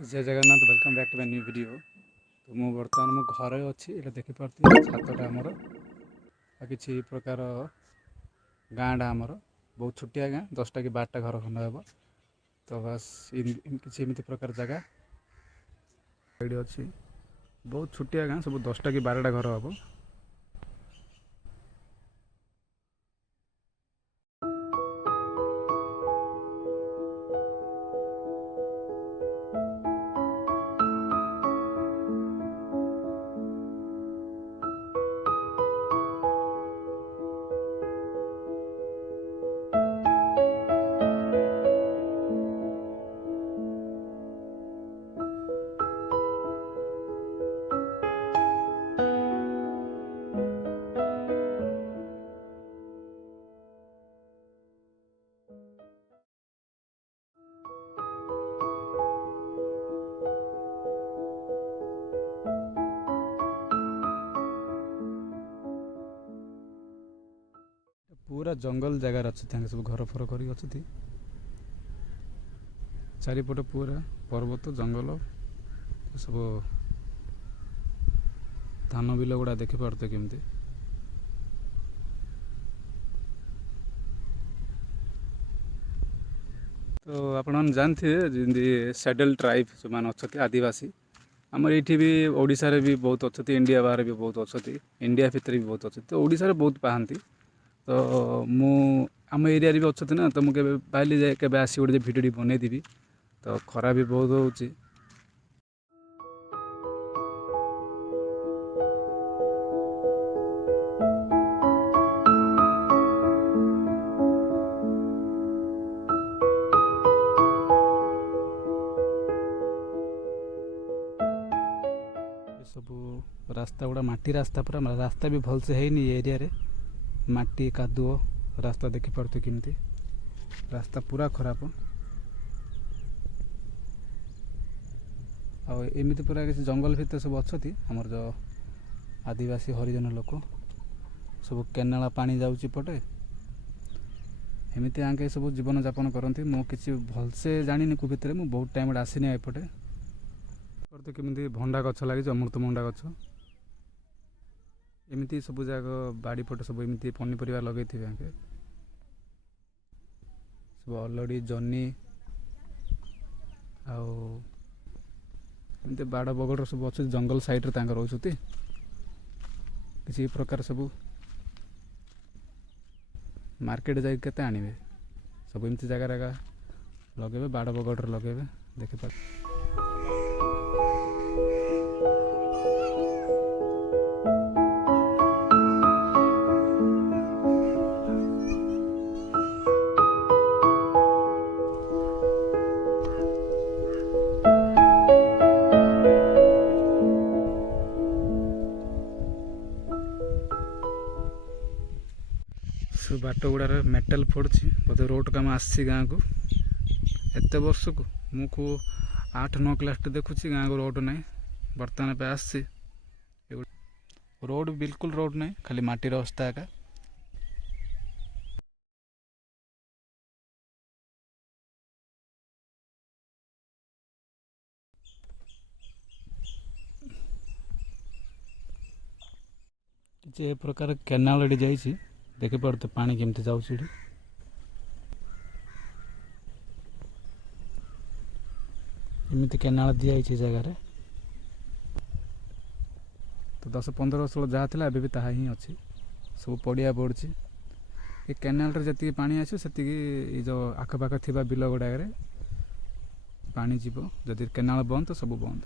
जय Jagannath welcome back to my new video. तो मु बर्तमान मो घर अच्छी ये देखिपे छातटा आमर किसी प्रकार गाँडा आमर बहुत छोटिया गाँ 10टा कि 12टा घर खंड हे। तो बस किसी एमती प्रकार जगह अच्छी बहुत छोटिया गाँ सब 10टा कि 12टा घर हे। पूरा जंगल जगार अच्छी सब घर फर कर चारिपट पूरा पर्वत जंगल सब धान बिल गुड़ा देखिपे केमती तो आपण जानते जमी सैडल ट्राइब जो मान अच्छा आदिवासी आमर ये भी ओडिशा रे भी बहुत अच्छा इंडिया बाहर भी बहुत अच्छा इंडिया भितर भी बहुत अच्छा तो ओडिशा रे बहुत पाती। तो मु आम एरिया भी अच्छा ना तो मुझे पाइली जाए के आस गोटे भिडियो बनईदेवी तो खरा भी बहुत हो सब रास्ता गुड़ा माटी रास्ता पूरा रास्ता भी भलसे है एरिया रे माटी कादुओ रास्ता देखी पार्थ केमती रास्ता पूरा खराब आमती पूरा किसी जंगल भितर सब अच्छा आमर जो आदिवासी हरिजन लोक सब केनाला पानी जाऊँगी पटे एमती आगे सब जीवन यापन करती मु किसी भलसे जानी को भितर मु बहुत टाइम आसनी एपटे तो केमती भंडा गछ लगी अमृतभंडा गछ एमती सब जाक बाड़ी पटे सब एमती पनीपरिया लगे आगे सब अलड़ी जन्नी आमती बाड़ बगड़ सब अच्छे जंगल साइड रोचती किसी प्रकार सब मार्केट जाके आने सब एमती जगह लगे बाड़ बगड़ लगे देखिपार बाट गुड़ार मेटाल पड़ी बोधे रोड काम आसी गाँव को एत वर्ष को मुझको 8-9 क्लास देखुची गाँव को रोड ना बर्तमान पे आसी रोड बिल्कुल रोड ना खाली माटी रास्ता एका किसी प्रकार केनाल एडी जाइए देखिपार तो पानी केमती जाऊँगी एमती केनाल दिखाई जगार तो 10-15 वर्ष जहाँ थी एवं भी ताहा ही अच्छी सब पड़िया पड़ी ये केनाल जी पानी आस जो आखपाख थी बिल गुड़ाक पानी जीव जदि केनाल बंद तो सब बंद।